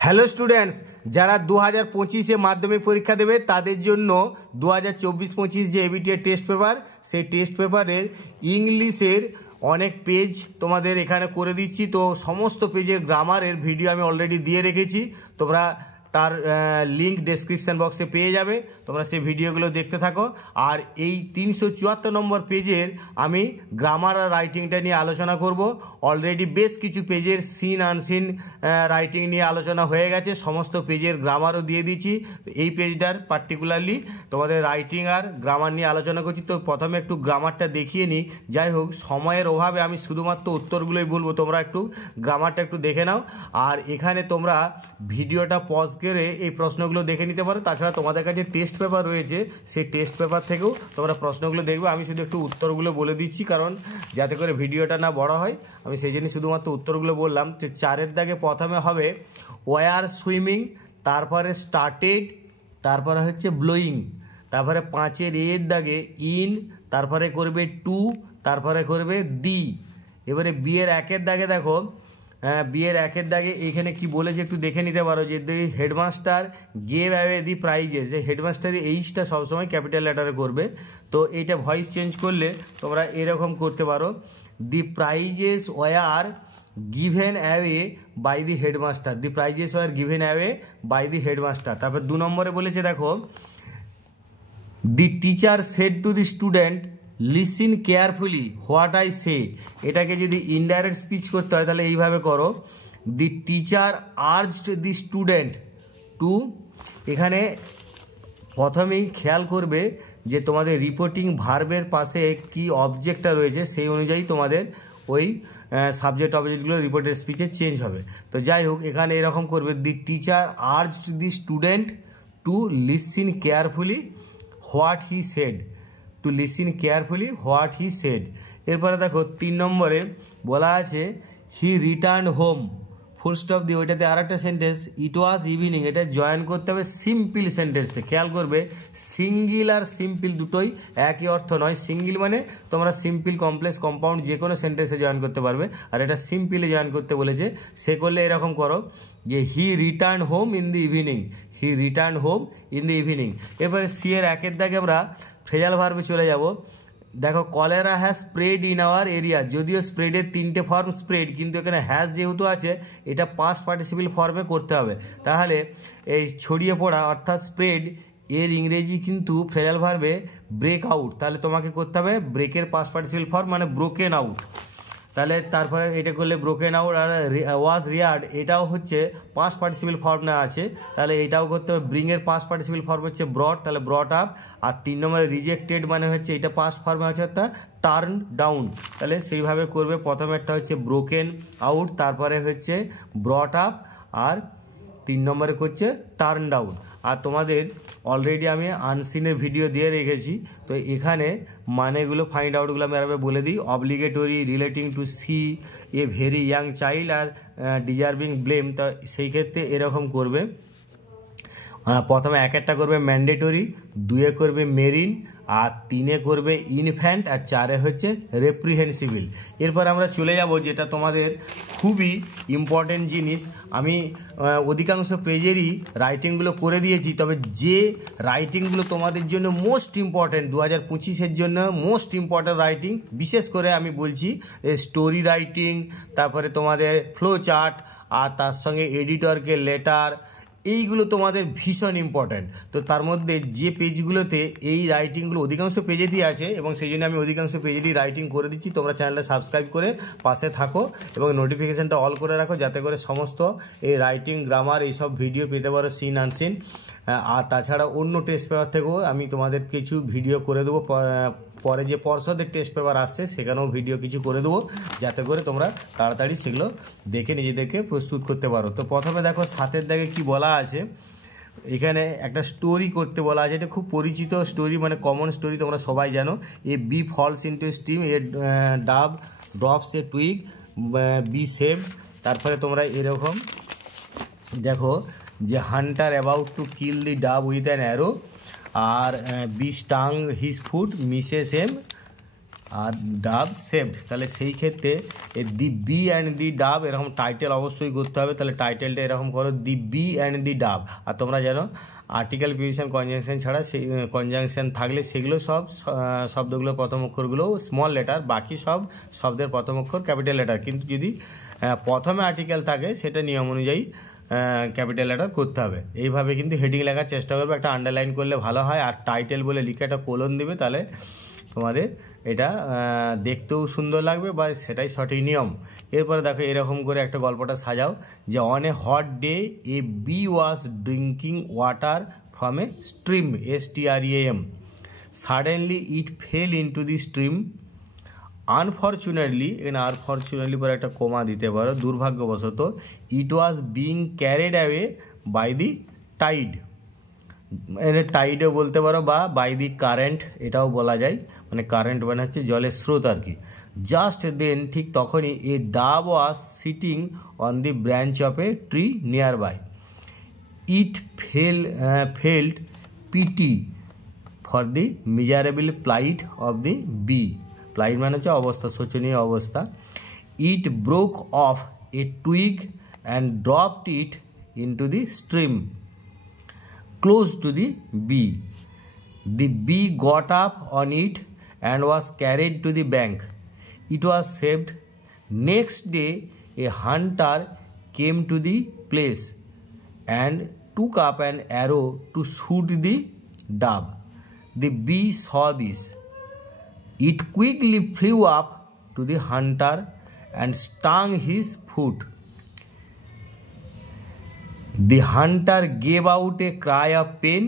Hello students, যারা 2025-এ মাধ্যমিক পরীক্ষা দেবে তাদের জন্য 2024-25 যে এবিটিএর টেস্ট পেপার, সেই টেস্ট পেপারের ইংলিশের অনেক পেজ তোমাদের এখানে করে দিচ্ছি। তো সমস্ত পেজের গ্রামারের ভিডিও আমি অলরেডি দিয়ে রেখেছি, তোমরা তার লিঙ্ক ডেসক্রিপশন বক্সে পেয়ে যাবে, তোমরা সেই ভিডিওগুলো দেখতে থাকো। আর এই 374 নম্বর পেজের আমি গ্রামার আর রাইটিংটা নিয়ে আলোচনা করব। অলরেডি বেশ কিছু পেজের সিন আনসিন রাইটিং নিয়ে আলোচনা হয়ে গেছে, সমস্ত পেজের গ্রামারও দিয়ে দিচ্ছি। এই পেজটার পার্টিকুলারলি তোমাদের রাইটিং আর গ্রামার নিয়ে আলোচনা করছি। তো প্রথমে একটু গ্রামারটা দেখিয়ে নিই। যাই হোক, সময়ের অভাবে আমি শুধুমাত্র উত্তরগুলোই বলবো, তোমরা একটু গ্রামারটা একটু দেখে নাও। আর এখানে তোমরা ভিডিওটা পজ করে এই প্রশ্নগুলো দেখে নিতে পারো। তাছাড়া তোমাদের কাছে টেস্ট পেপার রয়েছে, সেই টেস্ট পেপার থেকেও তোমরা প্রশ্নগুলো দেখবে। আমি শুধু একটু উত্তরগুলো বলে দিচ্ছি, কারণ যাতে করে ভিডিওটা না বড় হয়, আমি সেই জন্য শুধুমাত্র উত্তরগুলো বললাম। তো 4-এর দাগে প্রথমে হবে ওয়ার সুইমিং, তারপরে স্টার্টেড, তারপরে হচ্ছে ব্লোয়িং, তারপরে 5-এর এর দাগে ইন, তারপরে করবে টু, তারপরে করবে দি। এবারে বিয়ের 1-এর দাগে দেখো, বিয়ের 1-এর দাগে এইখানে কি বলেছে একটু দেখে নিতে পারো, যে the headmaster gave away the prices. যে হেডমাস্টারের এইচটা সবসময় ক্যাপিটাল লেটারে করবে। তো এইটা ভয়েস চেঞ্জ করলে তোমরা এরকম করতে পারো, the prizes were given away by the headmaster. The prizes were given away by the headmaster. তারপর 2 নম্বরে বলেছে দেখো, the teacher said to the student listen carefully what I say. এটাকে যদি ইনডাইরেক্ট স্পিচ করতে হয় তাহলে এইভাবে করো, the teacher urged the student to. এখানে প্রথমেই খেয়াল করবে যে তোমাদের রিপোর্টিং ভার্বের পাশে কি অবজেক্টটা রয়েছে, সেই অনুযায়ী তোমাদের ওই সাবজেক্ট অবজেক্টগুলো রিপোর্টের স্পিচে চেঞ্জ হবে। তো যাই হোক, এখানে এরকম করবে, the teacher urged the student to listen carefully what he said. To listen carefully what he said. এরপরে দেখো 3 নম্বরে বলা আছে he return home, full stop দিয়ে ওইটাতে আর একটা সেন্টেন্স, ইট ওয়াজ ইভিনিং। এটা জয়েন করতে হবে সিম্পল সেন্টেন্সে। খেয়াল করবে, সিঙ্গিল আর সিম্পল দুটোই একই অর্থ নয়। সিঙ্গিল মানে তোমরা সিম্পল, কমপ্লেক্স, কম্পাউন্ড যে কোনো সেন্টেন্সে জয়েন করতে পারবে, আর এটা সিম্পলি জয়েন করতে বলেছে। সে করলে এরকম করো যে হি return home in the evening, he return home in the evening. এবারে সি এর 1-এর দাগে আমরা ফ্রেজাল ভার্বে চলে যাব। দেখো, cholera has spread in our area. যদিও স্প্রেডের 3টে ফর্ম স্প্রেড, কিন্তু এখানে হ্যাজ যেহেতু আছে, এটা পাস্ট পার্টিসিপল ফর্মে করতে হবে। তাহলে এই ছড়িয়ে পড়া অর্থাৎ স্প্রেড এর ইংরেজি কিন্তু ফ্রেজাল ভার্বে ব্রেক আউট। তাহলে তোমাকে করতে হবে ব্রেকের পাস্ট পার্টিসিপল ফর্ম, মানে ব্রোকেন আউট। তাহলে তারপরে এটা করলে ব্রোকেন আউট। আর ওয়াজ রিয়ার্ড, এটাও হচ্ছে পাস্ট পার্টিসিপল ফর্ম না আছে, তাহলে এটাও করতে হবে। ব্রিংয়ের পাস্ট পার্টিসিপল ফর্ম হচ্ছে ব্রট, তাহলে ব্রট আপ। আর 3 নম্বরে রিজেক্টেড মানে হচ্ছে এটা পাস্ট ফর্মে আছে অর্থাৎ টার্ন ডাউন। তাহলে সেইভাবে করবে। প্রথমে একটা হচ্ছে ব্রোকেন আউট, তারপরে হচ্ছে ব্রট আপ, আর 3 নম্বরে করছে টার্ন ডাউন। আর তোমাদের অলরেডি আমি আনসিনের ভিডিও দিয়ে রেখেছি, তো এখানে মানেগুলো ফাইন্ড আউটগুলো আমি আরবে বলে দিই। Obligatory, relating to see a very young child, আর ডিজার্ভিং ব্লেম। তো সেই ক্ষেত্রে এরকম করবে, প্রথমে 1-1টা করবে ম্যান্ডেটরি, 2-এ করবে মেরিন, আর 3-এ করবে ইনফ্যান্ট, আর 4-এ হচ্ছে রেপ্রিহেন্সিবল। এরপর আমরা চলে যাব যেটা তোমাদের খুবই ইম্পর্টেন্ট জিনিস। আমি অধিকাংশ পেজেরই রাইটিংগুলো করে দিয়েছি, তবে যে রাইটিংগুলো তোমাদের জন্য মোস্ট ইম্পর্টেন্ট, 2025-এর জন্য মোস্ট ইম্পর্টেন্ট রাইটিং, বিশেষ করে আমি বলছি স্টোরি রাইটিং, তারপরে তোমাদের ফ্লো চার্ট, আর তার সঙ্গে এডিটরকে লেটার, এইগুলো তোমাদের ভীষণ ইম্পর্ট্যান্ট। তো তার মধ্যে যে পেজগুলোতে এই রাইটিংগুলো অধিকাংশ পেজেরই আছে, এবং সেই জন্য আমি অধিকাংশ পেজেরই রাইটিং করে দিচ্ছি। তোমরা চ্যানেলটা সাবস্ক্রাইব করে পাশে থাকো এবং নোটিফিকেশানটা অল করে রাখো, যাতে করে সমস্ত এই রাইটিং, গ্রামার, এইসব ভিডিও পেতে পারো, সিন আনসিন। আর তাছাড়া অন্য টেস্ট পেপার থেকেও আমি তোমাদের কিছু ভিডিও করে দেবো। পরে যে পর্ষদের টেস্ট পেপার আসছে সেখানেও ভিডিও কিছু করে দেবো, যাতে করে তোমরা তাড়াতাড়ি সেগুলো দেখে নিজেদেরকে প্রস্তুত করতে পারো। তো প্রথমে দেখো 7-এর দাগে কি বলা আছে। এখানে একটা স্টোরি করতে বলা আছে। এটা খুব পরিচিত স্টোরি, মানে কমন স্টোরি, তোমরা সবাই জানো। A bee falls into stream, a dove drops a twig, bee saved. তারপরে তোমরা এরকম দেখো যে hunter about to kill the dove with an arrow, আর bee stung his foot misses aim আর ডাব সেভড, তাহলে সেই ক্ষেত্রে দি বি অ্যান্ড দি ডাব এরকম টাইটেল অবশ্যই করতে হবে। তাহলে টাইটেলটা এরকম করো, দি বি অ্যান্ড দি ডাব। আর তোমরা জানো আর্টিকেল, প্রিপোজিশন, কনজাংশন ছাড়া সেই কনজাংশন থাকলে সেগুলো সব শব্দগুলোর প্রথম অক্ষরগুলো স্মল লেটার, বাকি সব শব্দের প্রথম অক্ষর ক্যাপিটাল লেটার। কিন্তু যদি প্রথমে আর্টিকেল থাকে সেটা নিয়ম অনুযায়ী ক্যাপিটাল লেটার করতে হবে। এইভাবে কিন্তু হেডিং লেখার চেষ্টা করবে, একটা আন্ডারলাইন করলে ভালো হয়। আর টাইটেল বলে লিখে একটা কোলন দিবে, তাহলে তোমাদের এটা দেখতেও সুন্দর লাগবে বা সেটাই সঠিক নিয়ম। এরপরে দেখো এরকম করে একটা গল্পটা সাজাও যে on a hot day a bee was drinking water from a stream, STREAM, suddenly it fell into the stream, unfortunately, এখানে আনফর্চুনেটলি পরে একটা কোমা দিতে পারো, দুর্ভাগ্যবশত, it was being carried away by the tide, এখানে টাইডও বলতে পারো বা বাই দি কারেন্ট এটাও বলা যায়, মানে কারেন্ট মানে হচ্ছে জলের স্রোত আর কি। জাস্ট দেন, ঠিক তখনই, a dove was sitting on the branch of a tree near by, it felt pity for the miserable plight of the bee, plight মানে হচ্ছে অবস্থা, শোচনীয় অবস্থা। It broke off a twig and dropped it into the stream close to the bee. The bee got up on it and was carried to the bank. It was saved. Next day, a hunter came to the place and took up an arrow to shoot the dove. The bee saw this. It quickly flew up to the hunter and stung his foot. The hunter gave out a cry of pain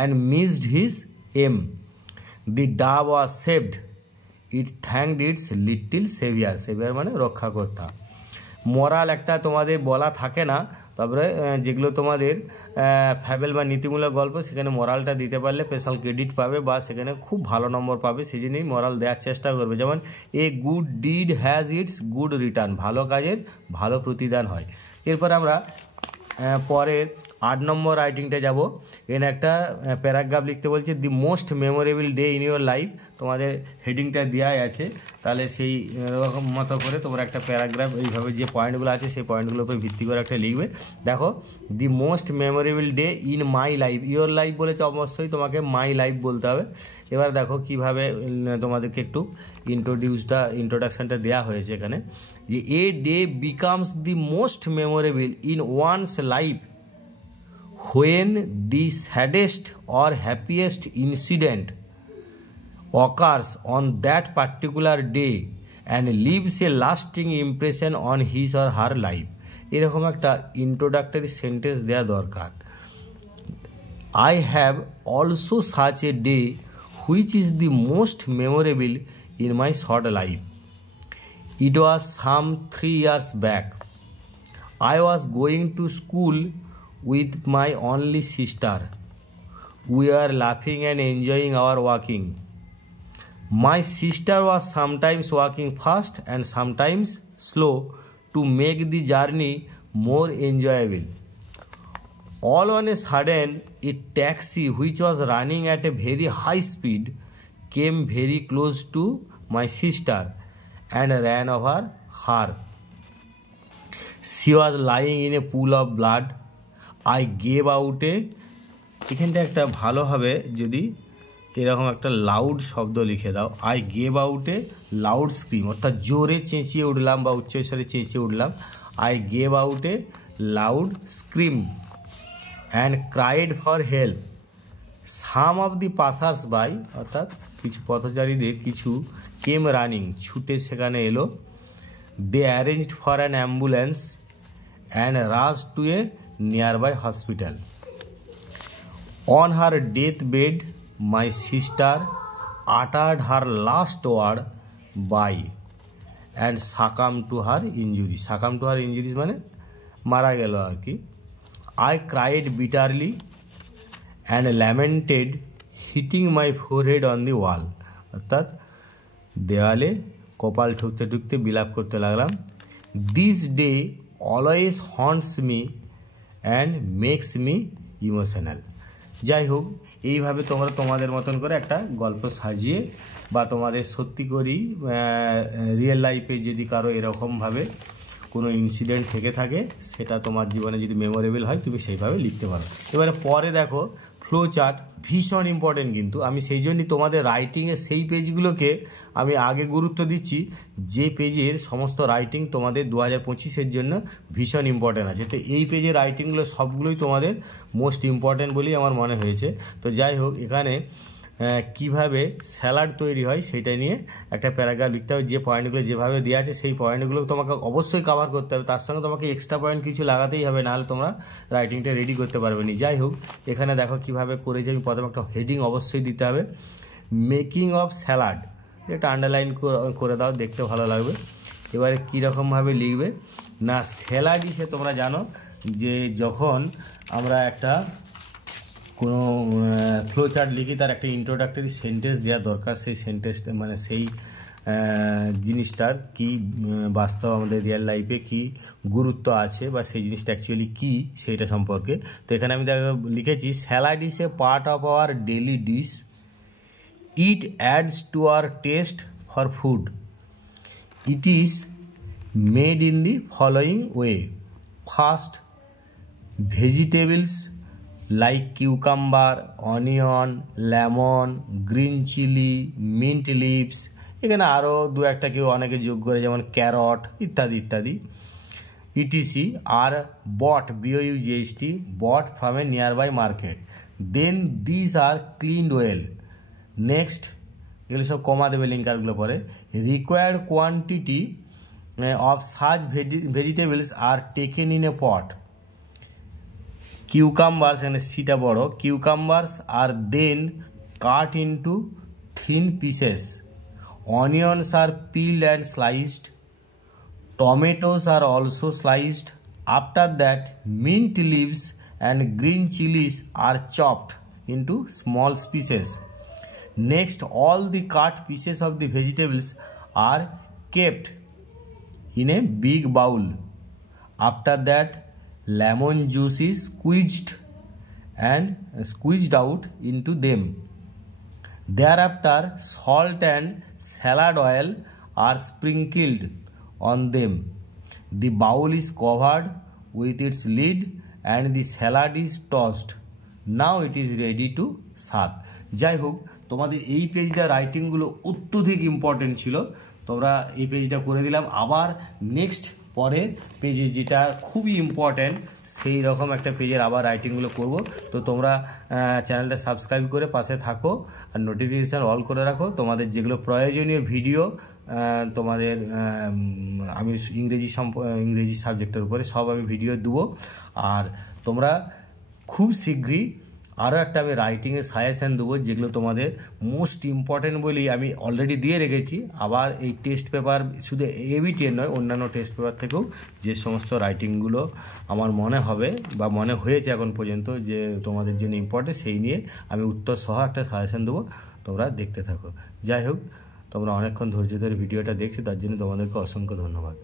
and missed his aim. The dove was saved. It thanked its little savior. Savior মানে রক্ষাকর্তা। Moral একটা তোমাদের বলা থাকে না, তারপরে যেগুলো তোমাদের Fabelle বা নীতিমূলক গল্প সেখানে মোরালটা দিতে পারলে স্পেশাল ক্রেডিট পাবে বা সেখানে খুব ভালো নম্বর পাবে, সেই জন্যই মোরাল দেওয়ার চেষ্টা করবে। যেমন a good did has its good return, ভালো কাজের ভালো প্রতিদান হয়। এরপর আমরা পরের 8 নম্বর রাইটিংটা যাব। এখানে একটা প্যারাগ্রাফ লিখতে বলছে, দি most memorable day in your life, তোমাদের হেডিংটা দেওয়াই আছে, তাহলে সেই রকম মতো করে তোমরা একটা প্যারাগ্রাফ এইভাবে যে পয়েন্টগুলো আছে সেই পয়েন্টগুলোর উপর ভিত্তি করে একটা লিখবে। দেখো, দি most memorable day in my life, your life বলেছে অবশ্যই তোমাকে মাই লাইফ বলতে হবে। এবার দেখো কিভাবে তোমাদেরকে একটু ইন্ট্রোডাকশানটা দেওয়া হয়েছে এখানে, যে a day becomes the most memorable in one's life when the saddest or happiest incident occurs on that particular day and leaves a lasting impression on his or her life. এরকম একটা ইন্ট্রোডাক্টরি সেন্টেন্স দেওয়া দরকার। I have also such a day which is the most memorable in my short life. It was some 3 years back. I was going to school with my only sister. We were laughing and enjoying our walking. My sister was sometimes walking fast and sometimes slow to make the journey more enjoyable. All on a sudden, a taxi which was running at a very high speed came very close to my sister and ran over her. She was lying in a pool of blood. I gave out a, এখানটা একটা ভালো হবে যদি এরকম একটা loud শব্দ লিখে দাও, I gave out a loud scream, অর্থাৎ জোরে চেঁচিয়ে উঠলাম বা উচ্চস্বরে চেঁচিয়ে উঠলাম। I gave out a loud scream and cried for help. Some of the passers by, অর্থাৎ কিছু পথচারীদের কিছু কেম রানিং, ছুটে সেখানে এলো। They arranged for an ambulance and rush to a nearby hospital. On her deathbed, my sister uttered her last word bye and succumbed to her injuries. Succumbed to her injuries মানে মারা গেল আর কি। I cried bitterly and lamented, hitting my forehead on the wall. অর্থাৎ দেওয়ালে কপাল ঠুকতে ঠুকতে বিলাপ করতে লাগলাম। This day always haunts me and makes me emotional. যাই হোক, এইভাবে তোমরা তোমাদের মতন করে একটা গল্প সাজিয়ে বা তোমাদের সত্যি করেই রিয়েল লাইফে যদি কারো এরকমভাবে কোনো ইনসিডেন্ট থেকে থাকে, সেটা তোমার জীবনে যদি মেমোরেবল হয় তুমি সেইভাবে লিখতে পারো। এবারে পরে দেখো ফ্লো চার্ট ভীষণ ইম্পর্টেন্ট, কিন্তু আমি সেই জন্যই তোমাদের রাইটিংয়ের সেই পেজগুলোকে আমি আগে গুরুত্ব দিচ্ছি, যে পেজের সমস্ত রাইটিং তোমাদের 2025-এর জন্য ভীষণ ইম্পর্টেন্ট আছে। তো এই পেজের রাইটিংগুলো সবগুলোই তোমাদের মোস্ট ইম্পর্টেন্ট বলেই আমার মনে হয়েছে। তো যাই হোক, এখানে কিভাবে স্যালাড তৈরি হয় সেটা নিয়ে একটা প্যারাগ্রাফ লিখতে হবে। যে পয়েন্টগুলো যেভাবে দেওয়া আছে সেই পয়েন্টগুলো তোমাকে অবশ্যই কভার করতে হবে, তার সঙ্গে তোমাকে এক্সট্রা পয়েন্ট কিছু লাগাতেই হবে, নাহলে তোমরা রাইটিংটা রেডি করতে পারবে না। যাই হোক, এখানে দেখো কিভাবে করেছি আমি। প্রথমে একটা হেডিং অবশ্যই দিতে হবে, মেকিং অফ স্যালাড, এটা আন্ডারলাইন করে দাও, দেখতে ভালো লাগবে। এবারে কীরকমভাবে লিখবে না, স্যালাড ডিশে তোমরা জানো যে যখন আমরা একটা কোনো ফ্লো চার্ট লিখি তার একটা ইন্ট্রোডাক্টরি সেন্টেন্স দেওয়া দরকার। সেই সেন্টেন্সটা মানে সেই জিনিসটার কি বাস্তব আমাদের রিয়েল লাইফে কি গুরুত্ব আছে বা সেই জিনিসটা অ্যাকচুয়ালি কী সেইটা সম্পর্কে। তো এখানে আমি লিখেছি, salad is a part of our daily dish, it ads to our test for food, it is made in the following way. First, vegetables like cucumber, onion, lemon, green chili, mint leaves, এখানে আরও দু একটা কেউ অনেকে যোগ করে, যেমন carrot ইত্যাদি ইত্যাদি, etc R bought, BOUGHT, bought from a nearby market. Then these are cleaned well. Next, এগুলো সব কমা দেবে লিঙ্কারগুলো পরে। Required quantity of such vegetables are taken in a pot. Cucumbers, and সেটা বড়, cucumbers are then cut into thin pieces. Onions are peeled and sliced. Tomatoes are also sliced. After that, mint leaves and green chilies are chopped into small pieces. Next, all the cut pieces of the vegetables are kept in a big bowl. After that, lemon juice is squeezed out into them. Thereafter, salt and salad oil are sprinkled on them. The bowl is covered with its lid and the salad is tossed. Now it is ready to serve. যাই হোক, তোমাদের এই পেজটা রাইটিংগুলো অত্যধিক important ছিল, তোমরা এই পেজটা করে দিলাম। আবার নেক্সট পরের পেজে যেটা খুবই ইম্পর্ট্যান্ট সেই রকম একটা পেজের আবার রাইটিংগুলো করব। তো তোমরা চ্যানেলটা সাবস্ক্রাইব করে পাশে থাকো আর নোটিফিকেশান অল করে রাখো। তোমাদের যেগুলো প্রয়োজনীয় ভিডিও তোমাদের আমি ইংরেজি সাবজেক্টের উপরে সব আমি ভিডিও দেবো। আর তোমরা খুব শীঘ্রই আরও একটা আমি রাইটিংয়ের সাজেশান দেবো, যেগুলো তোমাদের মোস্ট ইম্পর্টেন্ট বলেই আমি অলরেডি দিয়ে রেখেছি। আবার এই টেস্ট পেপার শুধু এবিটিএর নয়, অন্যান্য টেস্ট পেপার থেকেও যে সমস্ত রাইটিংগুলো আমার মনে হবে বা মনে হয়েছে এখন পর্যন্ত যে তোমাদের জন্য ইম্পর্টেন্ট, সেই নিয়ে আমি উত্তর সহ একটা সাজেশান দেবো, তোমরা দেখতে থাকো। যাই হোক, তোমরা অনেকক্ষণ ধৈর্য ধরে ভিডিওটা দেখছো, তার জন্য তোমাদেরকে অসংখ্য ধন্যবাদ।